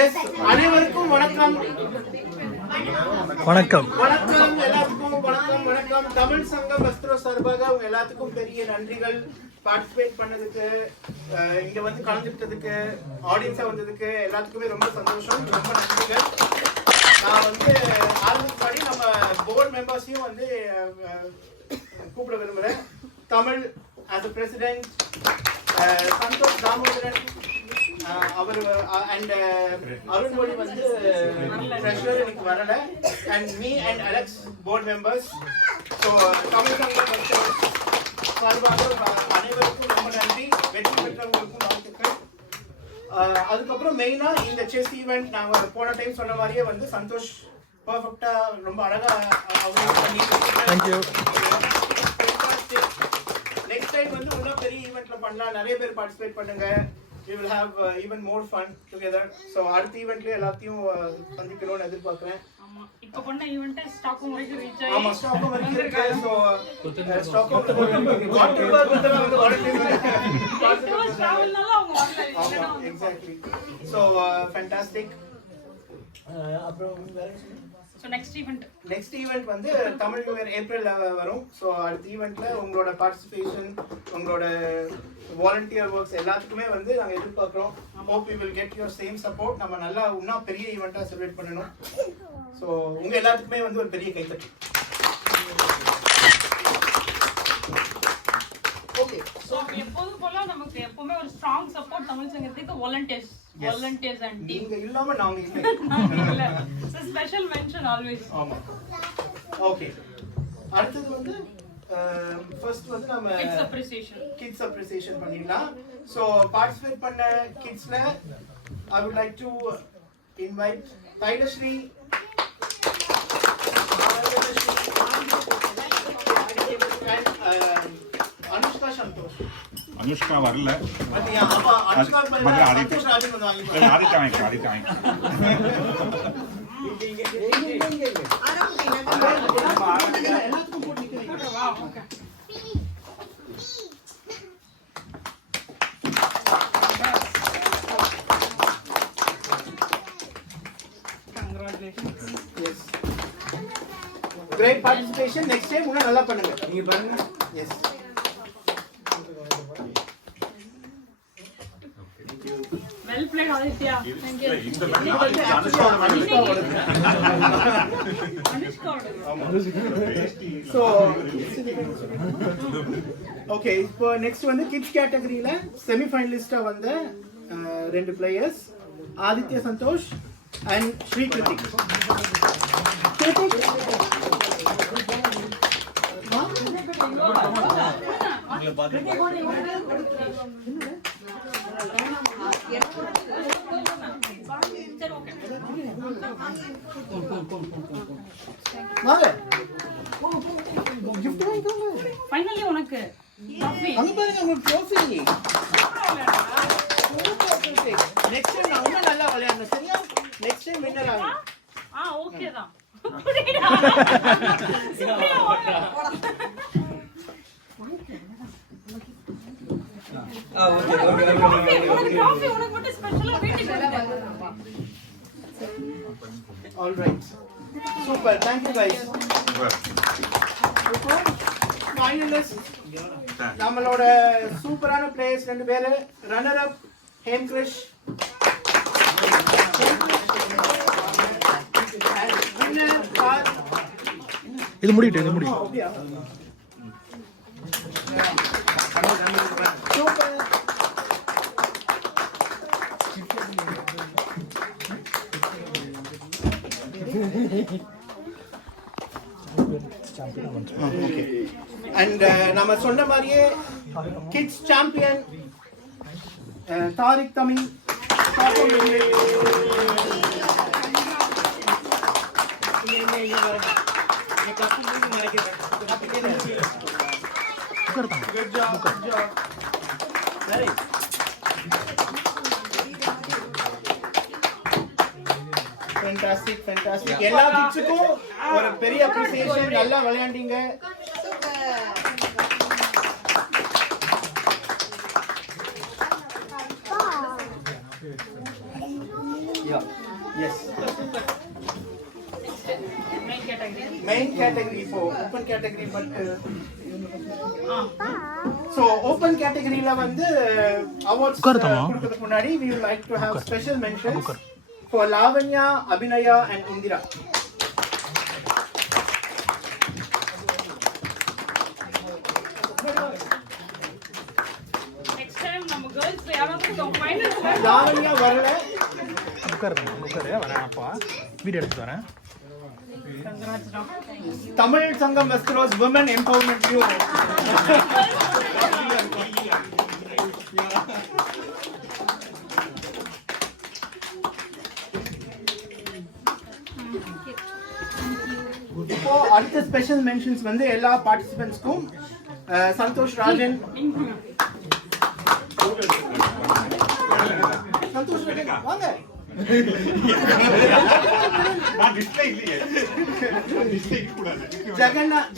S, அனைவருக்கும் வணக்கம். வணக்கம் வணக்கம் எல்லாத்துக்கும் வணக்கம். வணக்கம். தமிழ் சங்கம் வஸ்திர சார்பாக அவங்க எல்லாத்துக்கும் பெரிய நன்றிகள். பார்ட்டிசிபேட் பண்ணதுக்கு, இங்க வந்து கலந்துக்கிட்டதுக்கு, ஆடியன்ஸா வந்ததுக்கு எல்லாத்துக்குமே ரொம்ப சந்தோஷம், ரொம்ப நன்றிகள். நான் வந்து ஆரம்பிப்படி நம்ம போர்டு மெம்பர்ஸையும் வந்து கூப்பிட விரும்புகிறேன். Tamil as a president, Santhosh Damodaran அவர் அண்ட் அருண்மொழி வந்து ட்ரெஷரர் எனக்கு வரல, and me and Alex board members. So Tamil Sangam சார்பாக அனைவருக்கும் ரொம்ப நன்றி. வெற்றி பெற்றவங்களுக்கும் வாழ்த்துக்கள். அதுக்கப்புறம் மெயினாக இந்த செஸ் ஈவெண்ட் நாங்கள் போன டைம் சொன்ன மாதிரியே வந்து சந்தோஷ் பர்ஃபெக்டாக ரொம்ப அழகாக தேங்க்யூ. நெக்ஸ்ட் டைம் வந்து இன்னும் பெரிய ஈவெண்ட்ல பண்ணலாம். நிறைய பேர் பார்ட்டிசிபேட் பண்ணுங்க. we will have even more fun together. so அடுத்த ஈவெண்ட்ல எல்லாத்தையும் சந்திக்கணும்னு எதிர்பார்க்கிறேன். ஆமா, இப்போ பண்ண ஈவென்ட் ஸ்டாக்ஹோம் வரைக்கும் ரீச் ஆகி. ஆமா, ஸ்டாக்ஹோம் வரைக்கும் இருக்கு. so ஸ்டாக்ஹோம் வாட்டர்பர்க் டிராவல்னால அவங்க வரல. எக்ஸாக்ட்லி. so fantastic. அப்புறம் வேற சோ நெக்ஸ்ட் ஈவென்ட் வந்து தமிழ் நியூ இயர் ஏப்ரல்ல வரும். ஸோ அடுத்த ஈவெண்ட்ல உங்களோட பார்ட்டிசிபேஷன், உங்களோட வாலண்டியர் ஒர்க்ஸ் எல்லாத்துக்குமே வந்து நாங்கள் எதிர்பார்க்குறோம். Hope we will get your same support. நம்ம நல்லா இன்னும் பெரிய ஈவெண்ட்டாக செலிப்ரேட் பண்ணணும். ஸோ உங்கள் எல்லாத்துக்குமே வந்து ஒரு பெரிய கைத்தட்டு. ஓகே, சோ எப்போதும் போல நமக்கு எப்பவுமே ஒரு ஸ்ட்ராங் சப்போர்ட் தமிழ் சங்கத்துக்கு வாலண்டியர்ஸ் அண்ட் டீம். நீங்க இல்லாம நாங்க இல்ல. So special mention always. ஆமா. ஓகே, அடுத்து வந்து ஃபர்ஸ்ட் வந்து நம்ம கிட்ஸ் அப்ரிசியேஷன் பண்ணிடலாம். ஸோ பார்ட்டிசிபேட் பண்ண கிட்ஸ்ல I would like to invite Thailasri, Anushka Santhosh. Anushka வரல. Great participation. Next time இன்னும் நல்லா பண்ணுங்க. நீங்க பாருங்க. Yes. Well played, Aditya. Thank you. So, okay, இப்போ நெக்ஸ்ட் வந்து கிட்ஸ் கேட்டகரியில செமி ஃபைனலிஸ்டா வந்த ரெண்டு players, Aditya Santhosh and Sri Krithik. Finally உனக்கு அங்க பாருங்க, உங்களுக்கு ட்ரோஃபி. நெக்ஸ்ட் டைம் நான் இன்னும் நல்லா விளையாடணும், சரியா? நெக்ஸ்ட் டைம் வின்னர் ஆகும். ஓகே தான். All right. Super. Thank you guys. Finalists. நம்மளோட சூப்பரான பிளேயர்ஸ் ரெண்டு பேரு. ரன்னர் அப் ஹேம்கிரிஷ், இது முடிட்டு சூப்பர். அண்ட் நம்ம சொன்ன மாதிரியே kids champion Tariq Tamil. Good job. Very. Fantastic. எல்லா கிட்ஸுக்கும் ஒரு பெரிய அப்ரிசியேஷன். நல்லா விளையாண்டீங்க. Yeah. Yes. Main category. Main category for open category, but so open category la வந்து awards கொடுக்கிறதுக்கு முன்னாடி we would like to have special mentions for Lavanya, Abhinaya and Indira. Next time நம்ம girls யாராவது finals Lavanya வரல. உட்காரு வரேன்ப்பா video எடுத்து வரேன். Tamil Sangam Westeros Women Empowerment Bureau. இப்போ அடுத்த ஸ்பெஷல் மென்ஷன்ஸ் வந்து எல்லா பார்ட்டிசிபென்ட்ஸ்க்கும் சந்தோஷ் ராஜன் சந்தோஷ் ராஜன் வாங்க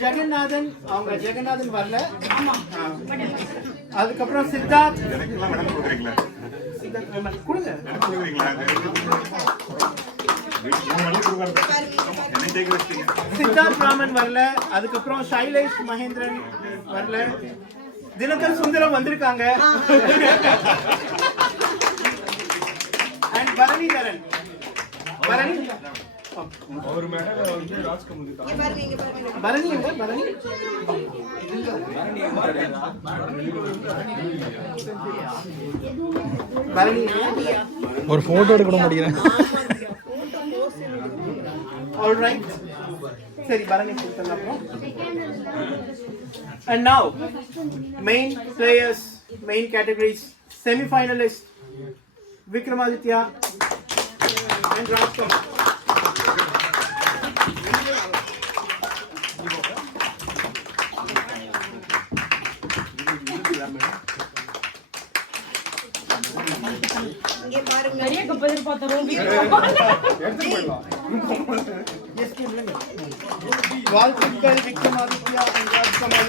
ஜெகநாதன் அவங்க ஜெகநாதன் வரல அதுக்கப்புறம் சித்தார்த் கொடுங்க சித்தார்த் ராமன் வரல அதுக்கப்புறம் சைலேஷ் மகேந்திரன் வரல தினகர் சுந்தரம் வந்திருக்காங்க and பரணிதரன் பரணி அவர் மேல வந்து ராஜ்கமல் பரணி எங்க பரணி பரணி ஒரு போட்டோ எடுக்க முடியல. all right சரி பரணி கொடுத்தலாம் அப்புறம் and now main players main categories semi finalists Vikramaditya and Rajkumar. நிறைய கப்பல் பார்த்த ரோபி வாழ்த்துக்கள் Vikramaditya and Rajkumar.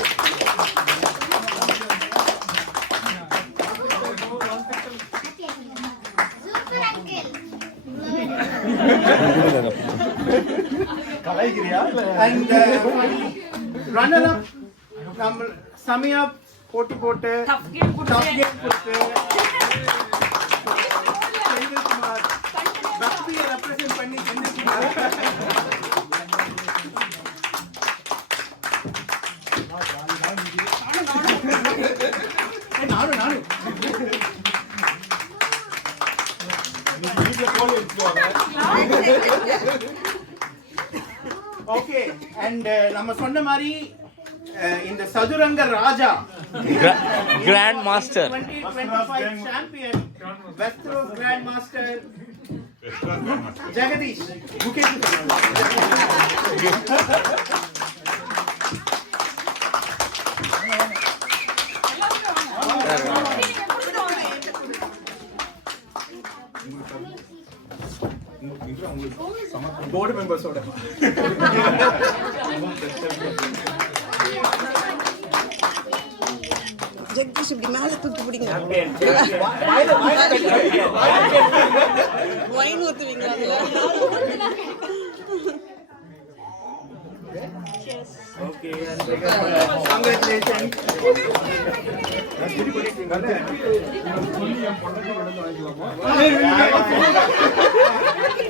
And runner up நம்ம சமயா போட்டி போட்டு டஃப் கேம் டாப் கேம் கொடுத்து செந்தில்குமார் பக்தியை ரெப்ரசென்ட் பண்ணி செந்தில்குமார் நானும் ஓகே அண்ட் நம்ம சொன்ன மாதிரி இந்த சதுரங்க ராஜா Grand Master 2025 champion Westros grand master Jagadish Mukesh board மெம்பர்ஸோட ஜெகதீஷ் இப்படி மேலே தூக்கி பிடிங்க ஒயின் ஊற்றுவீங்களா ஓகே கங்க்ராச்சுலேஷன்ஸ்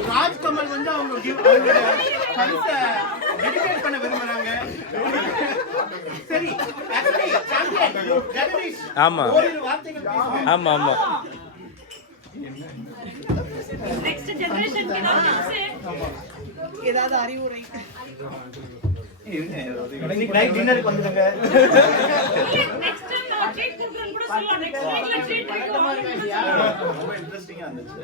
ராஜ்கமல் வந்து அவங்க டெடிகேட் பண்ண விரும்புறாங்க. சரி ஆக்சுவலி சாம்பியன் ஜெகதீஷ் ஆமா ஒரு வார்த்தைகள் பேசுங்க. ஆமா நெக்ஸ்ட் ஜெனரேஷன் க்கு ஏதாவது அறிவுரை இன்னைக்கு நைட் டின்னருக்கு வந்துடுங்க. நெக்ஸ்ட் டைம் நம்ம ட்ரீட் கொடுக்கறோம் கூட சொல்லலாம். நெக்ஸ்ட் வீக்ல ட்ரீட் ரொம்ப இன்ட்ரெஸ்டிங்கா இருந்துச்சு.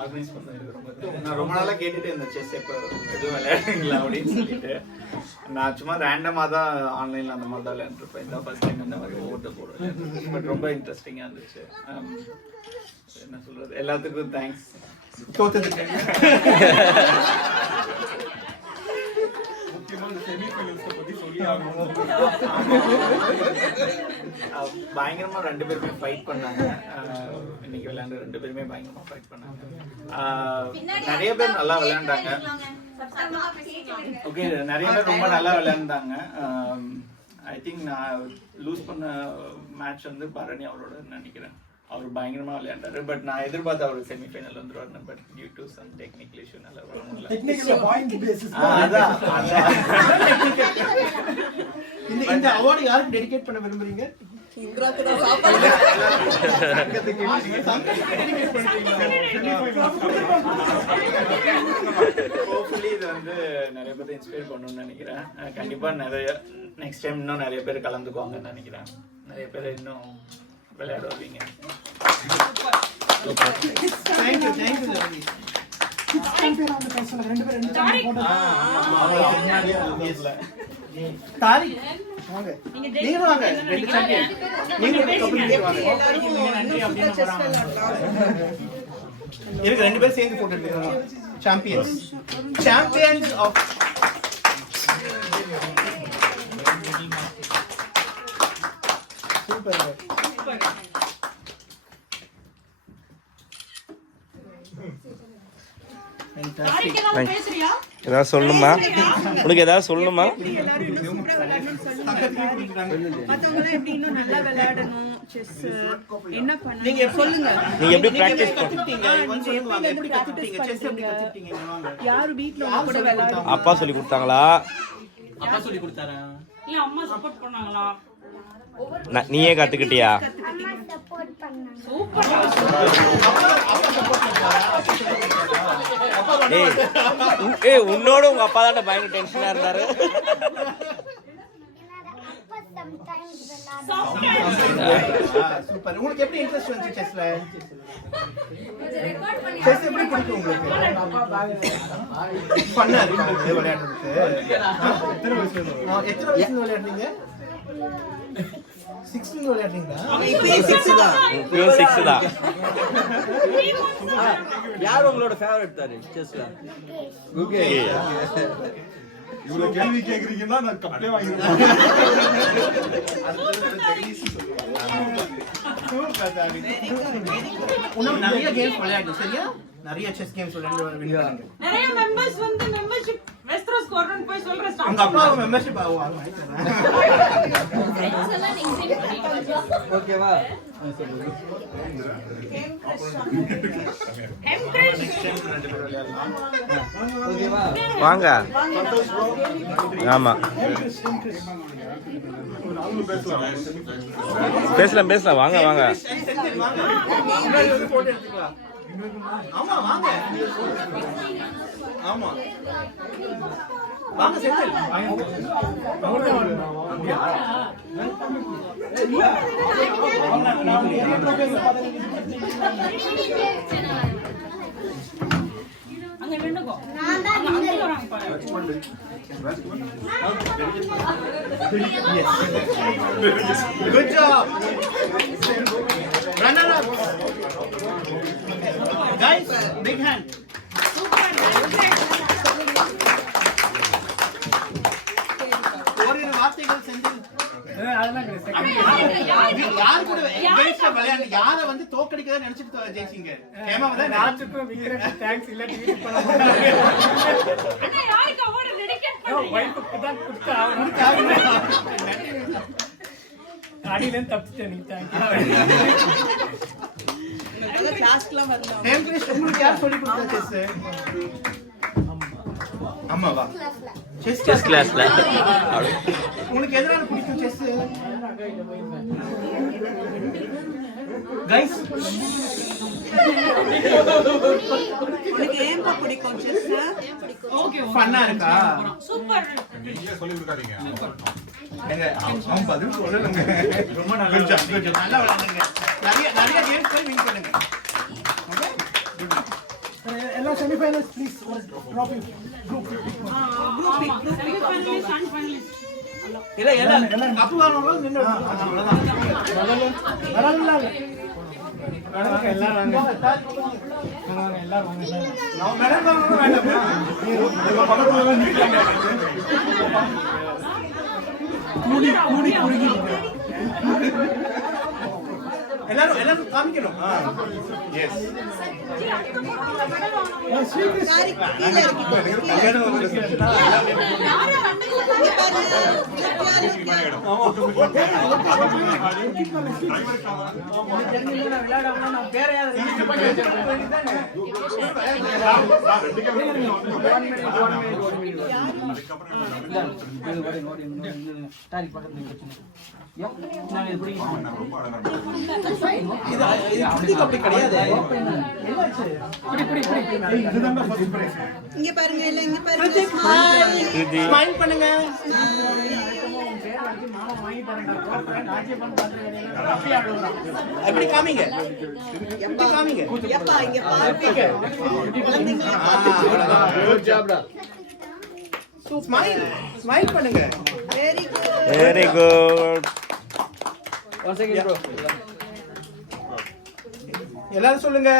ஆர்கனைஸ் பண்ணது நான் ரொம்ப நாளா கேட்டுட்டு இருந்தேன் செஸ் எப்போ எதுவும் விளையாடுறீங்களா அப்படின்னு சொல்லிட்டு. நான் சும்மா ரேண்டமா தான் ஆன்லைன்ல அந்த மாதிரி தான் விளையாண்டுருப்பேன். இதான் ஃபர்ஸ்ட் டைம் இந்த மாதிரி ஓட்டு போடுறேன். பட் ரொம்ப இன்ட்ரெஸ்டிங்கா இருந்துச்சு. என்ன சொல்றது, எல்லாத்துக்கும் தேங்க்ஸ். தோத்ததுக்கு முக்கியமா இந்த செமி ஃபைனல்ஸ் பத்தி சொல்லி பயங்கரமா 2 பேருமே ஃபைட் பண்ணாங்க. இன்னைக்கு விளையாண்டு 2 பேருமே பயங்கரமா ஃபைட் பண்ணாங்க. நிறைய பேர் நல்லா விளையாண்டாங்க. ஓகே, நிறைய பேர் ரொம்ப நல்லா விளையாண்டாங்க. ஐ திங்க் நான் லூஸ் பண்ண மேட்ச் வந்து பரணி அவரோட நினைக்கிறேன். அவர் பயங்கரமா விளையாண்டாரு. பட் நான் எதிர்பார்த்த அவர் செமிஃபைனல் வந்துருவாரு. But due to some technical issue நல்ல வரல. இந்த அவார்டு யாருக்கு டெடிகேட் பண்ண விரும்புறீங்க? இந்திராக்கு தான் சாப்பாடு. ஹோப்ஃபுல்லி இது வந்து நிறைய பேர் இன்ஸ்பயர் பண்ணணும்னு நினைக்கிறேன். கண்டிப்பா நெக்ஸ்ட் டைம் இன்னும் நிறைய பேர் கலந்துக்குவாங்கன்னு நினைக்கிறேன். நிறைய பேர் இன்னும் விளையாட வருவீங்க. எனக்கு 2 பேரும் சேர்ந்து போட்டு எடுத்துக்கலாம். Champions of super. ஏதாவது சொல்லணுமா? உனக்கு ஏதாவது சொல்லணுமா? எல்லாரும் இன்னும் சூப்பரா விளையாடணும்னு சொல்லுங்க. மத்தவங்க எப்படி இன்னும் நல்லா விளையாடணும் செஸ் என்ன பண்ணணும் நீங்க சொல்லுங்க. நீங்க எப்படி பிராக்டீஸ் கத்துக்கிட்டீங்க? எப்படி கத்துக்கிட்டீங்க? செஸ் எப்படி கத்துக்கிட்டீங்க? யார் வீட்ல உங்க கூட விளையாடுறாங்க? அப்பா சொல்லி கொடுத்தாங்களா? அப்பா சொல்லி கொடுத்தாரா? இல்ல அம்மா சப்போர்ட் பண்ணாங்களா? நீயே கத்துக்கிட்டியா? ஏய், உன்னோட உங்க அப்பா தான் பயங்கர டென்ஷனா இருந்தாரு. சூப்பர். உங்களுக்கு எப்படி இன்ட்ரெஸ்ட் வந்துச்சு செஸ்ல? செஸ் எப்படி பிடிக்கும் உங்களுக்கு? ஃபன்னா இருக்கு விளையாடுறதுக்கு. எத்தனை வயசுல விளையாடுறீங்க? 6 விளையாடுறீங்களா? இப்பயே 6 தான். பியூர் 6 தான். யார் உங்களோட ஃபேவரட் தாரு செஸ்ல? ஓகே. இவ்வளவு கேள்வி கேக்குறீங்கன்னா நான் கப்பலே வாங்கிடுவேன். இன்னும் நிறைய கேம்ஸ் விளையாடு சரியா? நிறைய செஸ் கேம்ஸ் விளையாடுங்க. நிறைய மெம்பர்ஸ் வந்து மெம்பர்ஷிப் வெஸ்ட்ரோஸ் கோர்டன் போய் சொல்ற ஸ்டார்ட். உங்க அப்பா மெம்பர்ஷிப் ஆகுவாங்க. ஓகேவா? ஓகேவா? வாங்க. ஆமா, பேசலாம். வாங்க வாங்க. போட்டு எடுத்துக்கலாம். ஆமா வாங்க. ஆமா வாங்க செந்தில். அங்க நின்னுக்கோ. அங்க வராங்க பாரு. Good job. Runner up. Guys, big hand. ஒரு வார்த்தைகள் செஞ்சு யார் கூட எங்கேஜ் விளையாண்டு யாரை வந்து தோக்கடிக்கதான் நினைச்சிட்டு ஜெயிச்சிங்க? கேமாவதான் நாட்டுக்கும் விக்ரேட் தேங்க்ஸ் இல்ல டிவி பண்ண மாட்டாங்க. அண்ணா யாருக்கு அவார்ட் டெடிகேட் பண்ணீங்க? வைஃப்க்கு தான் கொடுத்தா அடியில தப்பிச்சேன். நீ நல்ல கிளாஸ்க்குலாம் வரலாம். தேங்க்ஸ். உங்களுக்கு யார் சொல்லி கொடுத்தா செஸ்? அம்மாவா? செஸ் கிளாஸ்ல உங்களுக்கு எதனால பிடிக்கும் செஸ்? கைஸ் உனக்கு ஏன்பா பிடிக்கும் செஸ்? ஓகே ஃபன்னா இருக்கா? சூப்பர். நீங்க சொல்லி கொடுக்காதீங்க. ஏங்க அவன் பதில் சொல்லலங்க. ரொம்ப நல்லா நல்லா விளையாடுங்க. நிறைய கேம்ஸ் போய் வின் பண்ணுங்க. ஓகே எல்லா செமிஃபைனல்ஸ் ப்ளீஸ் ஒரு trophy group semifinalist and finalist இல்ல எல்லாம் கப் வாங்குறவங்க நின்னு அவ்வளவுதான். வரல எல்லாரும் வாங்க. எல்லாரும் வாங்க. நான் மேடம் வாங்க வேண்டாம். நீங்க பக்கத்துல வந்து நிக்கீங்க. எல்லாரும் காமிக்கணும். எஸ் சாரி கீழே இங்க பாருங்க இல்ல இங்க பாருங்க ஸ்மைல் பண்ணுங்க. எப்படி காமிங்க, எப்படி காமிங்க. எப்பா இங்க பாருங்க குட் ஜாப்டா. ஸ்மைல் ஸ்மைல் பண்ணுங்க. Very good very good. எல்லாரும் சொல்லுங்க,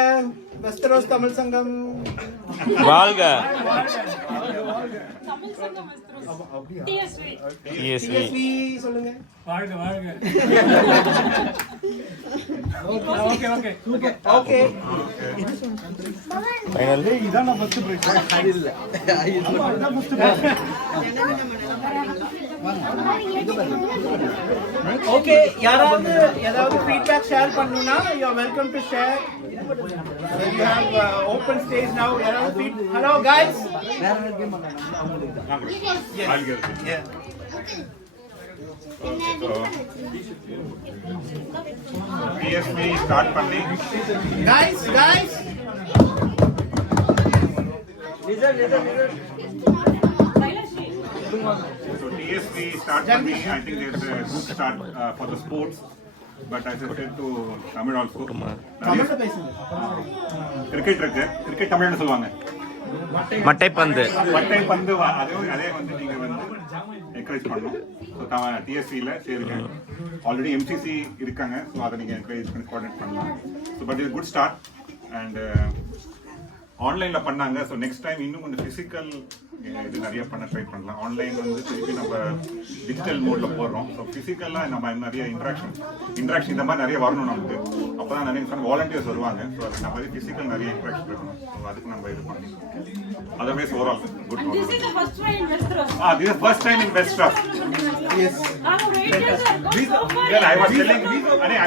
வெஸ்டரோஸ் தமிழ் சங்கம் வாழ்க. தமிழ் சங்கம் TSV. TSV சொல்லுங்க. ஓகே ஃபைனல் இதான் ஃபர்ஸ்ட் பிரைஸ். ஓகே. யாராவது ஏதாவது ஃபீட்பேக் ஷேர் பண்ணனும்னா you are welcome to share. You have open stage now. யாராவது hello guys. Yeah. TSV start பண்ணி Guys. So TSV start பண்ணி I think there's a good start for the sports. But as I said to Tamil also, தமிழ்ல பேசுங்க. Cricket இருக்கு. Cricket தமிழ்ல சொல்லுவாங்க. மட்டைப்பந்து. மட்டைப்பந்து அதே வந்து நீங்க வந்து என்கரேஜ் பண்ணணும். ஸோ டிஎஸ்சியில் சேருங்க. ஆல்ரெடி எம்சிசி இருக்காங்க. ஸோ அதை நீங்கள் என்கரேஜ் பண்ணி கோஆர்டினேட் பண்ணலாம். ஸோ பட் இது குட் ஸ்டார்ட். அண்ட் ஆன்லைனில் பண்ணாங்க. ஸோ நெக்ஸ்ட் டைம் இன்னும் கொஞ்சம் ஃபிசிக்கல் இது நிறைய பண்ண ட்ரை பண்ணலாம். ஆன்லைன் வந்து திருப்பி நம்ம டிஜிட்டல் மோடில் போடுறோம். ஸோ ஃபிசிக்கலாக நம்ம நிறைய இன்ட்ராக்ஷன் இந்த மாதிரி நிறைய வரணும் நமக்கு. அப்போ தான் நிறைய வாலண்டியர்ஸ் வருவாங்க. ஸோ அதுக்கு நம்ம ஃபிசிக்கல் நிறைய இன்ட்ராக்ஷன் இருக்கணும். ஸோ அதுக்கு நம்ம இது பண்ணணும். Otherwise overall good. This is the first time in Westeros. This is first time in Westeros. Yes. I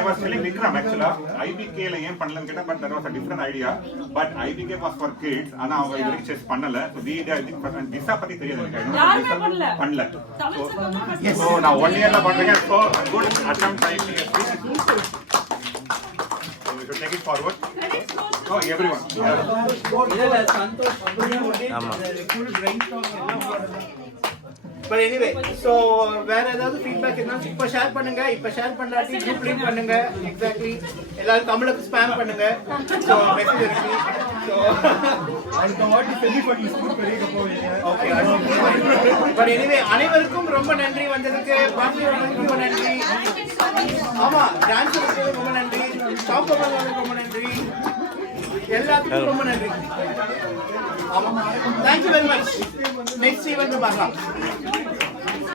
was telling Vikram actually IBK la ஏன் பண்ணலன்னு கேட்டா but there was a different idea. But IBK was for kids. ஆனா அவங்க இதுக்கு chess பண்ணல. So we I think visa பத்தி தெரியாது எனக்கு. யாருமே பண்ணல. பண்ணல. தமிழ் சங்கம் first. So நான் 1 year ல பண்றேன். So good attempt IBK. So we should take it forward. Oh everyone. But anyway, so வேற ஏதாவது ஃபீட்பேக் இருந்தா இப்ப ஷேர் பண்ணுங்க. இப்ப ஷேர் பண்ணாட்டி குரூப் லிங்க் பண்ணுங்க. எக்ஸாக்ட்லி எல்லாரும் தமிழுக்கு ஸ்பாம் பண்ணுங்க. சோ மெசேஜ் இருக்கு. சோ அடுத்த வாட்டி செலிபிரேட் ஸ்கூல் பெரிய போவீங்க. ஓகே. பட் எனிவே அனைவருக்கும் ரொம்ப நன்றி வந்ததுக்கு. பாண்டியர்களுக்கு ரொம்ப நன்றி. ஆமா டான்ஸருக்கு ரொம்ப நன்றி. டாப் பர்ஃபார்மருக்கு ரொம்ப நன்றி. எல்லாத்துக்கும் ரொம்ப நன்றி. ஆமா. Thank you very much. Next event பார்க்கலாம்.